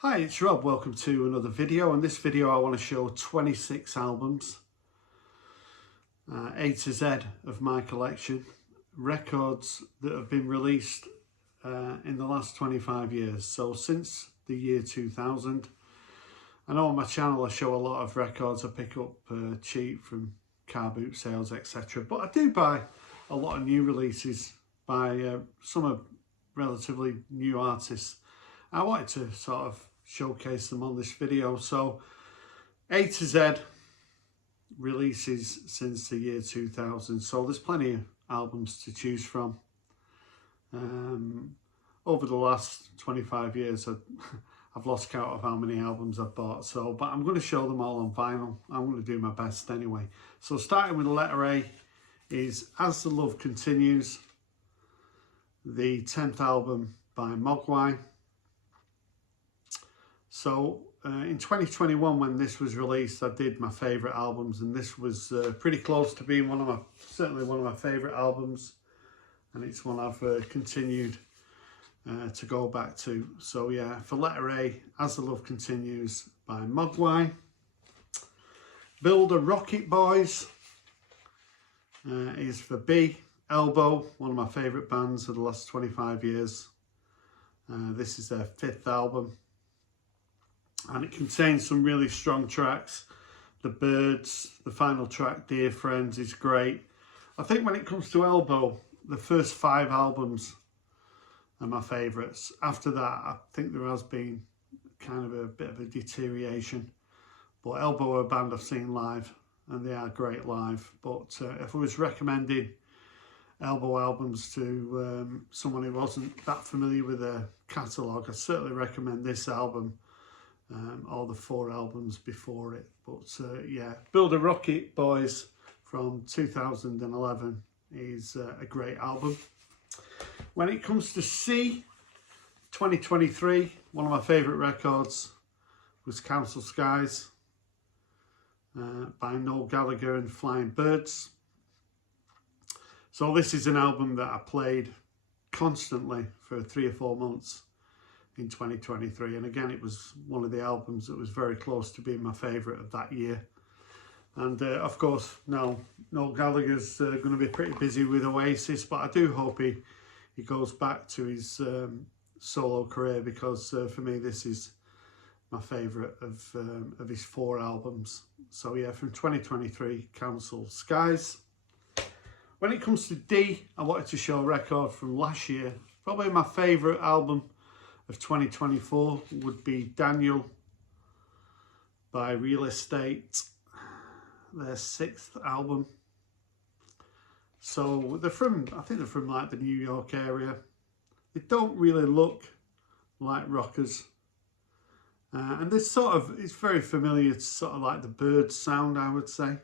Hi, it's Rob. Welcome to another video. In this video I want to show 26 albums, A to Z of my collection, records that have been released in the last 25 years, so since the year 2000. I know on my channel I show a lot of records I pick up cheap from car boot sales, etc. But I do buy a lot of new releases by some relatively new artists. I wanted to sort of showcase them on this video. So A to Z releases since the year 2000, so there's plenty of albums to choose from. Over the last 25 years I've lost count of how many albums I've bought, but I'm going to show them all on vinyl. I'm going to do my best anyway. So starting with the letter A is As the Love Continues, the 10th album by Mogwai. So in 2021, when this was released, I did my favourite albums, and this was pretty close to being certainly one of my favourite albums, and it's one I've continued to go back to. So yeah, for letter A, As the Love Continues by Mogwai. Build a Rocket Boys is for B. Elbow, one of my favourite bands of the last 25 years. This is their 5th album, and it contains some really strong tracks. The Birds, the final track, Dear Friends, is great. I think when it comes to Elbow, the first 5 albums are my favourites. After that, I think there has been kind of a bit of a deterioration. But Elbow are a band I've seen live, and they are great live. But if I was recommending Elbow albums to someone who wasn't that familiar with their catalogue, I'd certainly recommend this album, or the 4 albums before it. But yeah, Build a Rocket Boys from 2011 is a great album. When it comes to C, 2023, one of my favourite records was Council Skies by Noel Gallagher and Flying Birds. So this is an album that I played constantly for 3 or 4 months in 2023, and again it was one of the albums that was very close to being my favourite of that year. And of course now Noel Gallagher's going to be pretty busy with Oasis, but I do hope he goes back to his solo career, because for me this is my favourite of his 4 albums. So yeah, from 2023, Council Skies. When it comes to D, I wanted to show a record from last year. Probably my favourite album of 2024 would be Daniel by Real Estate, their 6th album. So I think they're from like the New York area. They don't really look like rockers. And this it's very familiar to sort of like the Birds sound, I would say.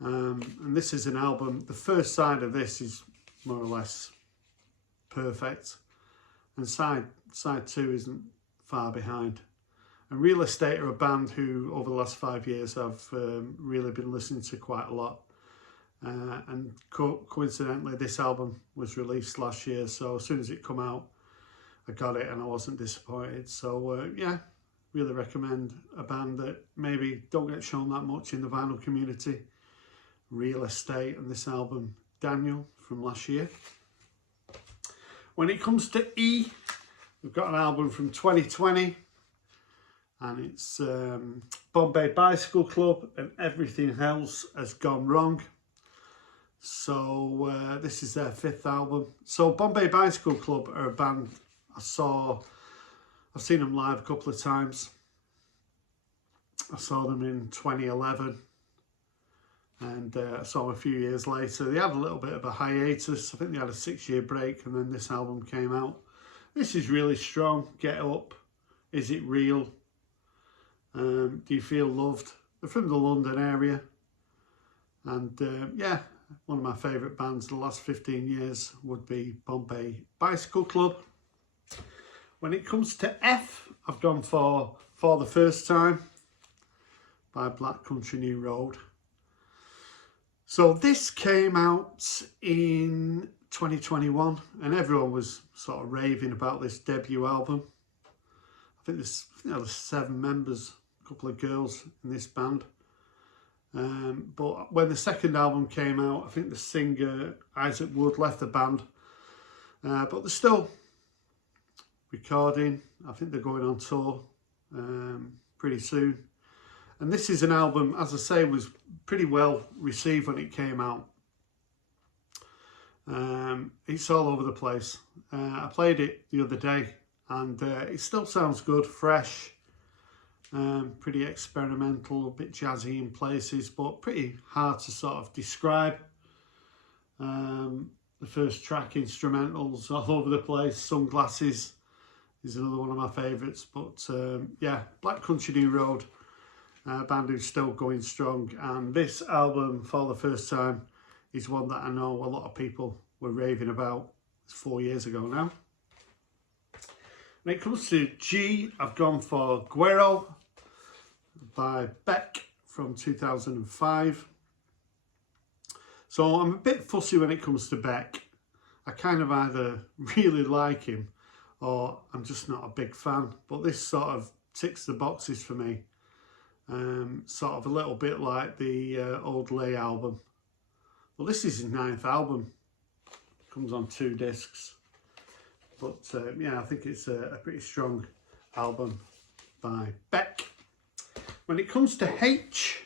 And this is an album, the first side of this is more or less perfect, and side 2 isn't far behind. And Real Estate are a band who over the last 5 years I've really been listening to quite a lot, and coincidentally this album was released last year, so as soon as it come out I got it and I wasn't disappointed. So yeah, really recommend a band that maybe don't get shown that much in the vinyl community. Real Estate, and this album Daniel from last year. When it comes to E, we've got an album from 2020, and it's Bombay Bicycle Club and Everything Else Has Gone Wrong. So this is their 5th album. So Bombay Bicycle Club are a band I've seen them live a couple of times. I saw them in 2011. And I saw them a few years later. They had a little bit of a hiatus. I think they had a 6-year break, and then this album came out. This is really strong. Get Up, Is It Real, Do You Feel Loved? They're from the London area. And yeah, one of my favourite bands of the last 15 years would be Bombay Bicycle Club. When it comes to F, I've gone for the First Time by Black Country New Road. So this came out in 2021, and everyone was sort of raving about this debut album. I think there's 7 members, a couple of girls in this band. But when the second album came out, I think the singer Isaac Wood left the band. But they're still recording. I think they're going on tour pretty soon. And this is an album, as I say, was pretty well received when it came out. It's all over the place. I played it the other day, and it still sounds good, fresh, pretty experimental, a bit jazzy in places, but pretty hard to sort of describe. The first track, instrumentals all over the place. Sunglasses is another one of my favourites. But yeah, Black Country New Road, band who's still going strong. And this album, For the First Time, is one that I know a lot of people were raving about. It's 4 years ago now. When it comes to G, I've gone for Guero by Beck from 2005. So I'm a bit fussy when it comes to Beck. I kind of either really like him or I'm just not a big fan. But this sort of ticks the boxes for me. Sort of a little bit like the Old Lay album. Well, this is his 9th album. Comes on 2 discs. But yeah, I think it's a pretty strong album by Beck. When it comes to H,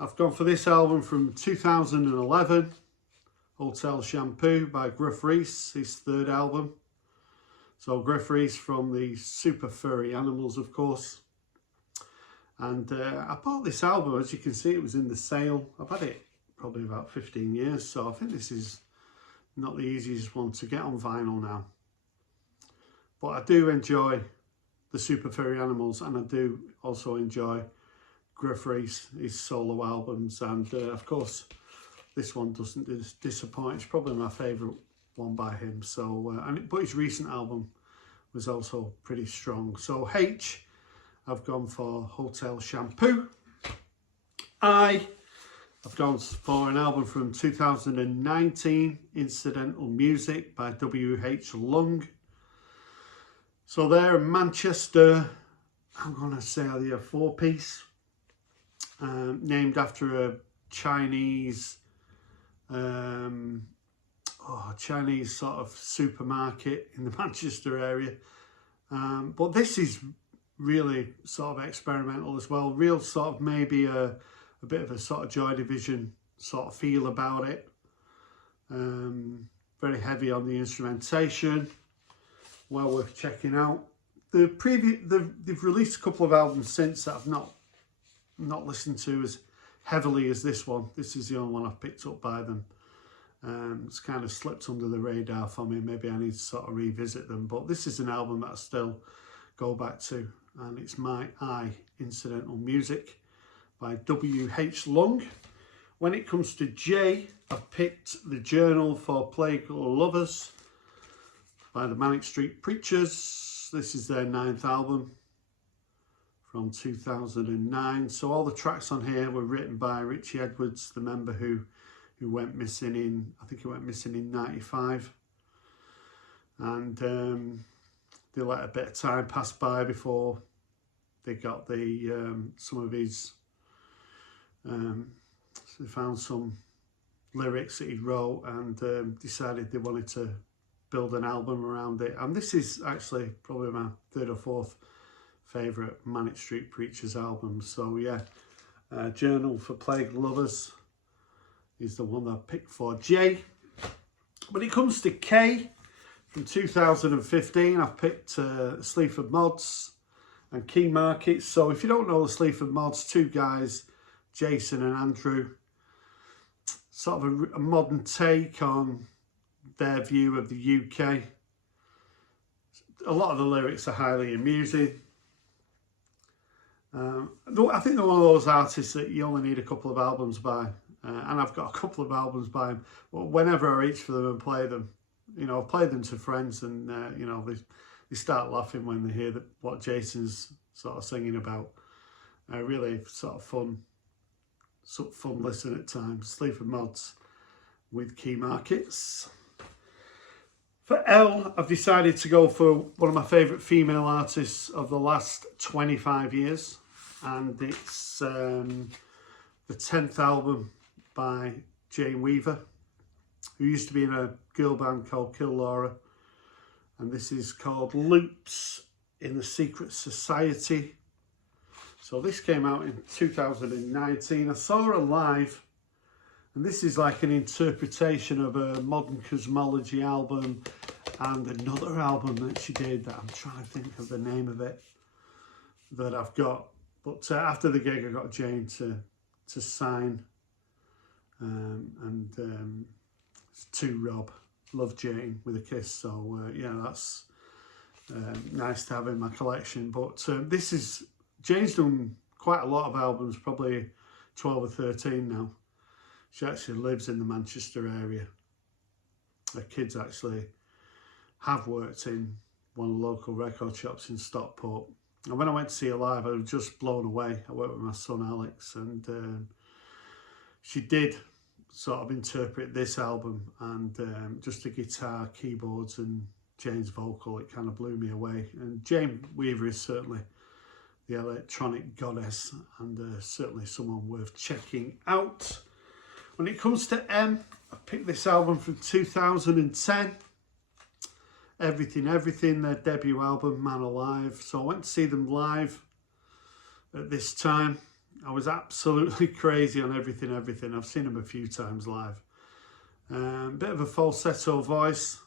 I've gone for this album from 2011, Hotel Shampoo by Gruff Rhys, his 3rd album. So Gruff Rhys from the Super Furry Animals, of course. And I bought this album, as you can see, it was in the sale. I've had it probably about 15 years, so I think this is not the easiest one to get on vinyl now. But I do enjoy the Super Furry Animals, and I do also enjoy Gruff Rhys, his solo albums, and of course this one doesn't disappoint. It's probably my favourite one by him. So, but his recent album was also pretty strong. So H, I've gone for Hotel Shampoo. I've gone for an album from 2019, Incidental Music by W.H. Lung. So they're Manchester, I'm going to say they're a 4-piece, named after a Chinese, Chinese sort of supermarket in the Manchester area. But this is really sort of experimental as well. Real sort of maybe a bit of a sort of Joy Division sort of feel about it. Very heavy on the instrumentation. Well worth checking out. They've released a couple of albums since that I've not listened to as heavily as this one. This is the only one I've picked up by them. It's kind of slipped under the radar for me. Maybe I need to sort of revisit them. But this is an album that I still go back to, and it's My Eye, Incidental Music by W.H. Lung. When it comes to J, I've picked The Journal for Plague Lovers by the Manic Street Preachers. This is their 9th album from 2009. So all the tracks on here were written by Richie Edwards, the member who went missing in, I think he went missing in 95. And they let a bit of time pass by before they got the some of his, they found some lyrics that he wrote and decided they wanted to build an album around it. And this is actually probably my 3rd or 4th favourite Manic Street Preachers album. So yeah, Journal for Plague Lovers is the one that I picked for J. When it comes to K, from 2015, I've picked Sleaford Mods and Key Markets. So if you don't know the Sleaford Mods, 2 guys, Jason and Andrew, sort of a modern take on their view of the UK. A lot of the lyrics are highly amusing. I think they're one of those artists that you only need a couple of albums by, and I've got a couple of albums by them. But whenever I reach for them and play them, you know, I've played them to friends, and you know, they start laughing when they hear what Jason's sort of singing about. Really sort of fun listen at times. Sleaford Mods with Key Markets. For L, I've decided to go for one of my favourite female artists of the last 25 years. And it's the 10th album by Jane Weaver, who used to be in a girl band called Kill Laura. And this is called Loops in the Secret Society. So this came out in 2019. I saw her live, and this is like an interpretation of a Modern Cosmology album and another album that she did that I'm trying to think of the name of it that I've got. But after the gig, I got Jane to sign to Rob. Love Jane with a kiss. So yeah, that's nice to have in my collection. But this is, Jane's done quite a lot of albums, probably 12 or 13 now. She actually lives in the Manchester area. Her kids actually have worked in one of the local record shops in Stockport. And when I went to see her live, I was just blown away. I worked with my son Alex, and she did sort of interpret this album, and just the guitar, keyboards and Jane's vocal, it kind of blew me away. And Jane Weaver is certainly the electronic goddess, and certainly someone worth checking out. When it comes to M, I picked this album from 2010. Everything Everything, their debut album, Man Alive. So I went to see them live at this time. I was absolutely crazy on Everything Everything. I've seen them a few times live. Bit of a falsetto voice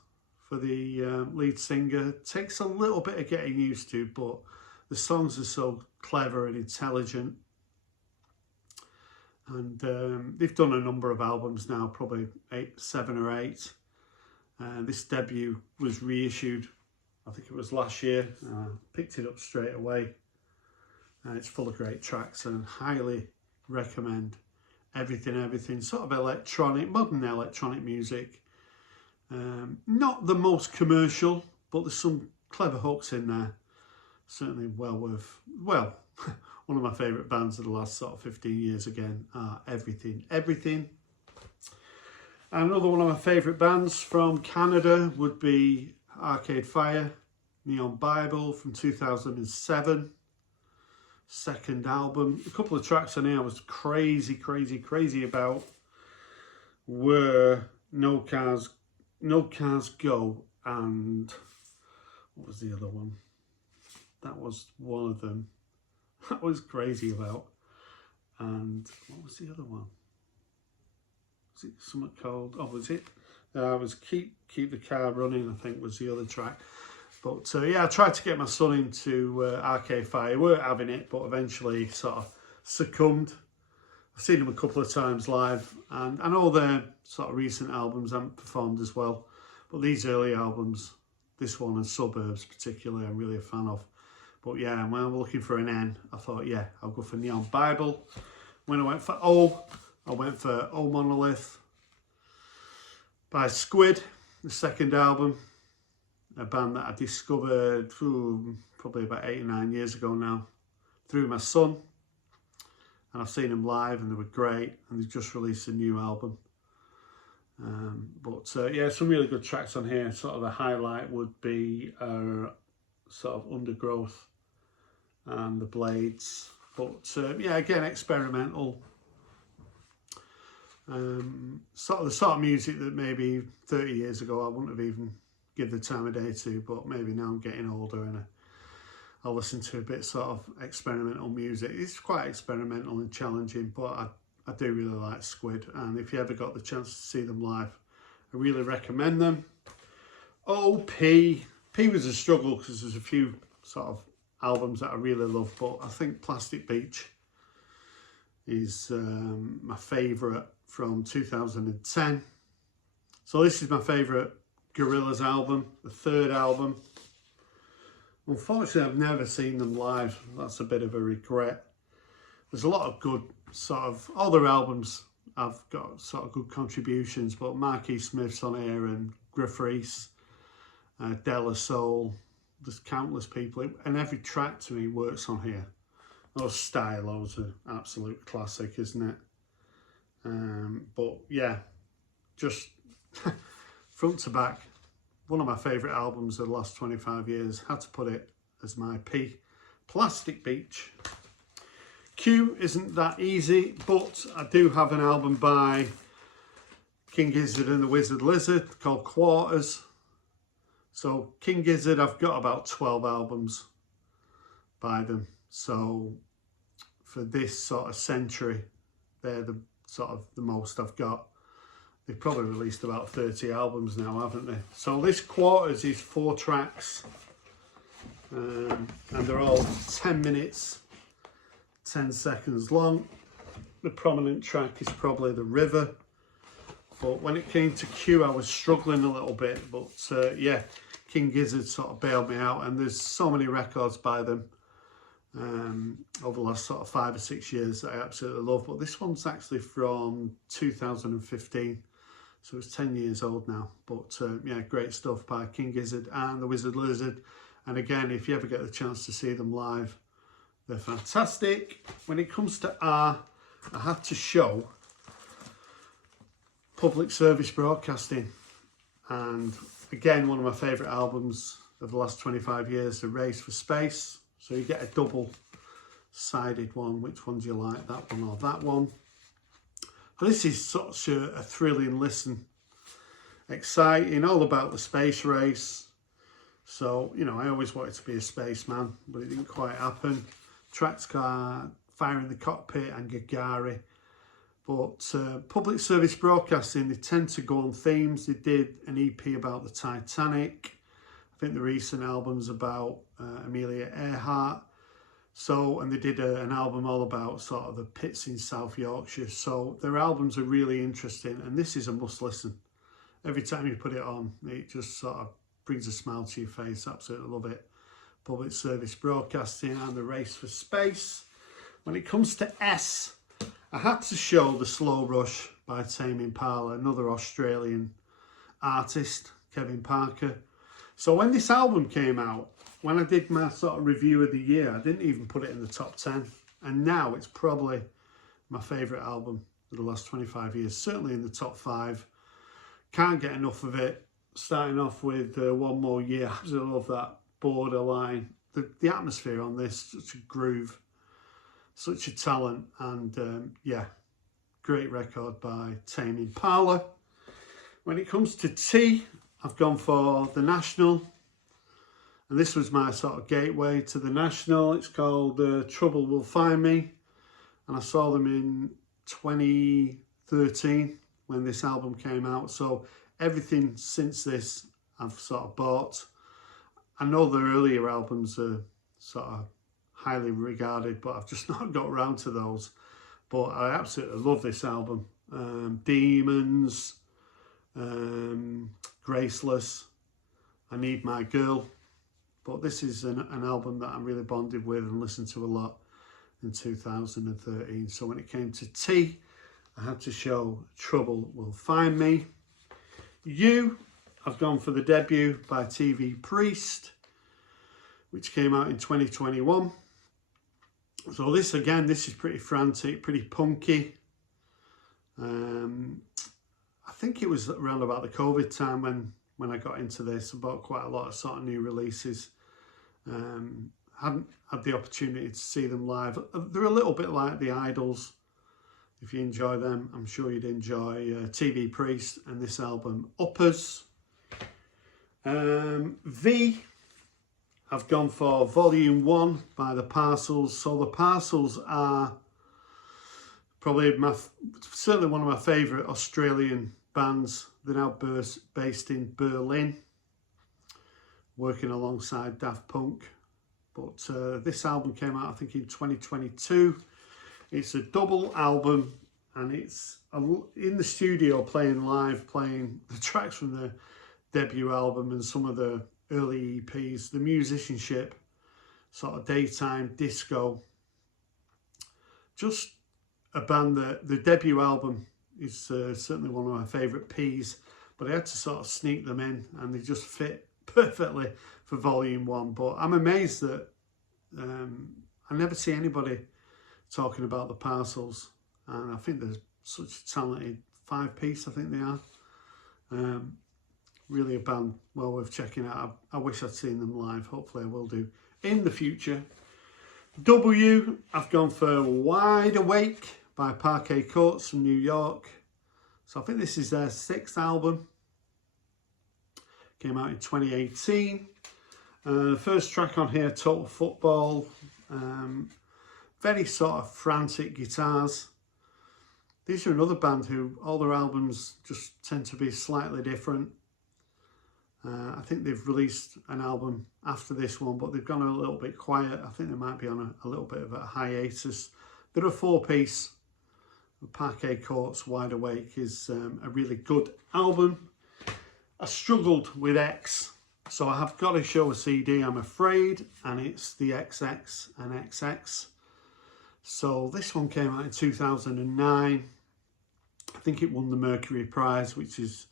for the lead singer. Takes a little bit of getting used to, but the songs are so clever and intelligent. And they've done a number of albums now, probably 7 or 8. This debut was reissued, I think it was last year. Picked it up straight away. It's full of great tracks, and highly recommend Everything Everything. Sort of electronic, modern electronic music. Not the most commercial, but there's some clever hooks in there. Certainly well worth, well, one of my favourite bands of the last sort of 15 years again are Everything Everything. And another one of my favourite bands from Canada would be Arcade Fire, Neon Bible from 2007. Second album. A couple of tracks on here I was crazy about were No Cars Go, and what was the other one? That was one of them. That was crazy about. And what was the other one? Was it something called, oh, was it? Was Keep the Car Running, I think was the other track. But yeah, I tried to get my son into Arcade Fire. We weren't having it, but eventually sort of succumbed. I've seen them a couple of times live, and I know their sort of recent albums haven't performed as well. But these early albums, this one and Suburbs particularly, I'm really a fan of. But yeah, when I'm looking for an N, I thought, yeah, I'll go for Neon Bible. When I went for O, I went for O Monolith by Squid, the second album. A band that I discovered probably about 8 or 9 years ago now through my son. And I've seen them live and they were great, and they've just released a new album. Yeah, some really good tracks on here. Sort of the highlight would be sort of Undergrowth and The Blades. But yeah, again, experimental. Sort of the sort of music that maybe 30 years ago I wouldn't have even give the time of day to, but maybe now I'm getting older and I'll listen to a bit sort of experimental music. It's quite experimental and challenging, but I do really like Squid, and if you ever got the chance to see them live, I really recommend them. P was a struggle because there's a few sort of albums that I really love, but I think Plastic Beach is my favourite from 2010. So this is my favourite Gorillaz album, the third album. Unfortunately, I've never seen them live. That's a bit of a regret. There's a lot of good sort of, all their albums have got sort of good contributions, but Marquis Smith's on here and Griff Rhys, De La Soul, there's countless people, and every track to me works on here. Those Stylos are absolute classic, isn't it? But yeah, just front to back, one of my favourite albums of the last 25 years. Had to put it as my P. Plastic Beach. Q isn't that easy, but I do have an album by King Gizzard and the Wizard Lizard called Quarters. So King Gizzard, I've got about 12 albums by them. So for this sort of century, they're the sort of the most I've got. They've probably released about 30 albums now, haven't they? So this Quarters is 4 tracks, and they're all 10 minutes, 10 seconds long. The prominent track is probably The River. But when it came to Q, I was struggling a little bit. But yeah, King Gizzard sort of bailed me out. And there's so many records by them over the last sort of 5 or 6 years that I absolutely love. But this one's actually from 2015. So it's 10 years old now. But yeah, great stuff by King Gizzard and the Wizard Lizard. And again, if you ever get the chance to see them live, they're fantastic. When it comes to R, I had to show Public Service Broadcasting. And again, one of my favourite albums of the last 25 years, The Race for Space. So you get a double-sided one. Which one do you like, that one or that one? But this is such a thrilling listen. Exciting, all about the space race. So, you know, I always wanted to be a spaceman, but it didn't quite happen. Tracks car, Fire in the Cockpit and Gagari. But Public Service Broadcasting, they tend to go on themes. They did an EP about the Titanic. I think the recent album's about Amelia Earhart. So, and they did an album all about sort of the pits in South Yorkshire. So their albums are really interesting, and this is a must listen. Every time you put it on, it just sort of brings a smile to your face. Absolutely love it. Public Service Broadcasting and The Race for Space. When it comes to S, I had to show The Slow Rush by Tame Impala, another Australian artist, Kevin Parker. So when this album came out, when I did my sort of review of the year, I didn't even put it in the top 10. And now it's probably my favourite album of the last 25 years, certainly in the top 5. Can't get enough of it. Starting off with One More Year, I absolutely love that. Borderline. The atmosphere on this, such a groove, such a talent, and yeah, great record by Tame Impala. When it comes to T, I've gone for The National, and this was my sort of gateway to The National. It's called Trouble Will Find Me, and I saw them in 2013 when this album came out. So everything since this I've sort of bought. I know their earlier albums are sort of highly regarded, but I've just not got around to those. But I absolutely love this album. Demons, Graceless, I Need My Girl. But this is an album that I'm really bonded with and listened to a lot in 2013. So when it came to T, I had to show Trouble Will Find Me. U, I've gone for the debut by TV Priest, which came out in 2021. So this, again, this is pretty frantic, pretty punky. I think it was around about the COVID time when I got into this. I bought quite a lot of sort of new releases. Hadn't had the opportunity to see them live. They're a little bit like the Idols. If you enjoy them, I'm sure you'd enjoy TV Priest and this album, Uppers. V, I've gone for Volume 1 by The Parcels. So The Parcels are probably certainly one of my favourite Australian bands. They're now based in Berlin, working alongside Daft Punk. But this album came out, I think, in 2022. It's a double album, and it's in the studio playing live, playing the tracks from the debut album and some of the early EPs. The musicianship, sort of daytime disco. Just a band that the debut album is certainly one of my favourite Ps, but I had to sort of sneak them in, and they just fit perfectly for Volume 1. But I'm amazed that I never see anybody talking about The Parcels, and I think there's such a talented 5-piece, I think they are. really a band well worth checking out. I wish I'd seen them live. Hopefully I will do in the future. W, I've gone for Wide Awake by Parquet Courts from New York. So I think this is their 6th album. Came out in 2018. The first track on here, Total Football. Very sort of frantic guitars. These are another band who all their albums just tend to be slightly different. I think they've released an album after this one, but they've gone a little bit quiet. I think they might be on a little bit of a hiatus. They're a 4-piece. Parquet Courts Wide Awake is a really good album. I struggled with X, so I have got to show a CD, I'm afraid, and it's the XX and XX. So this one came out in 2009. I think it won the Mercury Prize, which is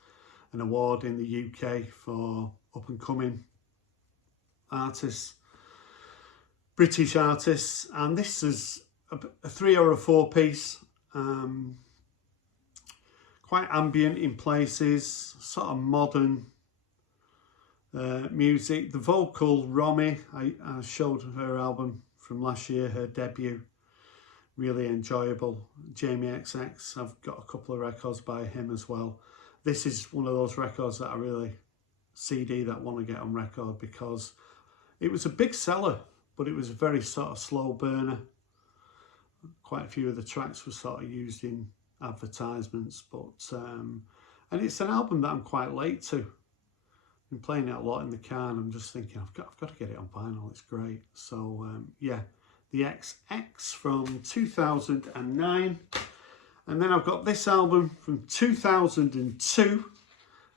an award in the UK for up-and-coming artists, British artists. And this is a 3 or a 4-piece, quite ambient in places, sort of modern music. The vocal, Romy, I showed her album from last year, her debut. Really enjoyable. Jamie XX, I've got a couple of records by him as well. This is one of those records that I really CD that I want to get on record, because it was a big seller, but it was a very sort of slow burner. Quite a few of the tracks were sort of used in advertisements, but and it's an album that I'm quite late to. I've been playing it a lot in the car, and I'm just thinking I've got to get it on vinyl. It's great. So yeah, the XX from 2009. And then I've got this album from 2002,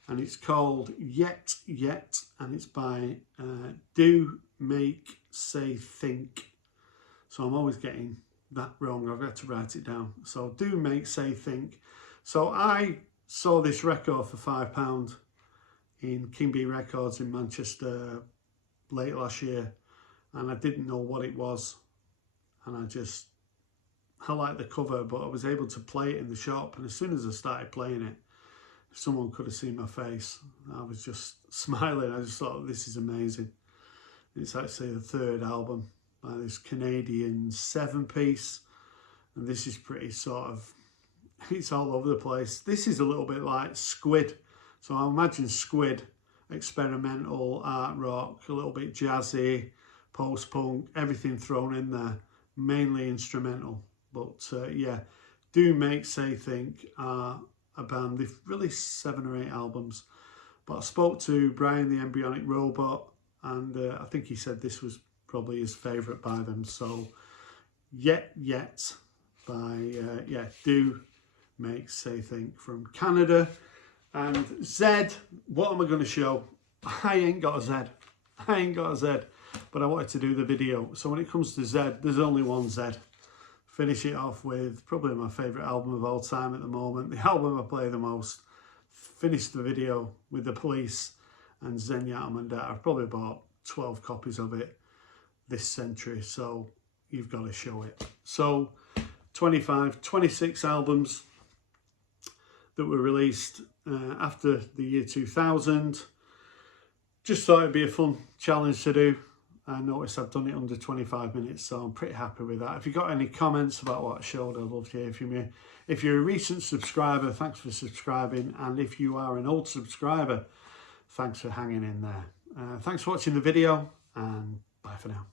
and it's called Yet, and it's by Do, Make, Say, Think. So I'm always getting that wrong. I've got to write it down. So Do, Make, Say, Think. So I saw this record for £5 in King B Records in Manchester late last year, and I didn't know what it was, and I liked the cover, but I was able to play it in the shop, and as soon as I started playing it, if someone could have seen my face, I was just smiling. I just thought, this is amazing. It's actually the 3rd album by this Canadian 7-piece, and this is pretty sort of, it's all over the place. This is a little bit like Squid, so I imagine Squid, experimental, art rock, a little bit jazzy, post-punk, everything thrown in there, mainly instrumental. But yeah, Do, Make, Say, Think are a band. They've released 7 or 8 albums. But I spoke to Brian the Embryonic Robot, and I think he said this was probably his favourite by them. So Yet by yeah, Do, Make, Say, Think from Canada. And Z, what am I going to show? I ain't got a Z, but I wanted to do the video. So when it comes to Z, there's only one Z. Finish it off with probably my favourite album of all time at the moment, the album I play the most. Finish the video with The Police and Zenyatta Mondatta. I've probably bought 12 copies of it this century, so you've got to show it. So 26 albums that were released after the year 2000. Just thought it'd be a fun challenge to do. I noticed I've done it under 25 minutes, so I'm pretty happy with that. If you've got any comments about what I showed, I'd love to hear from you. If you're a recent subscriber, thanks for subscribing. And if you are an old subscriber, thanks for hanging in there. Thanks for watching the video, and bye for now.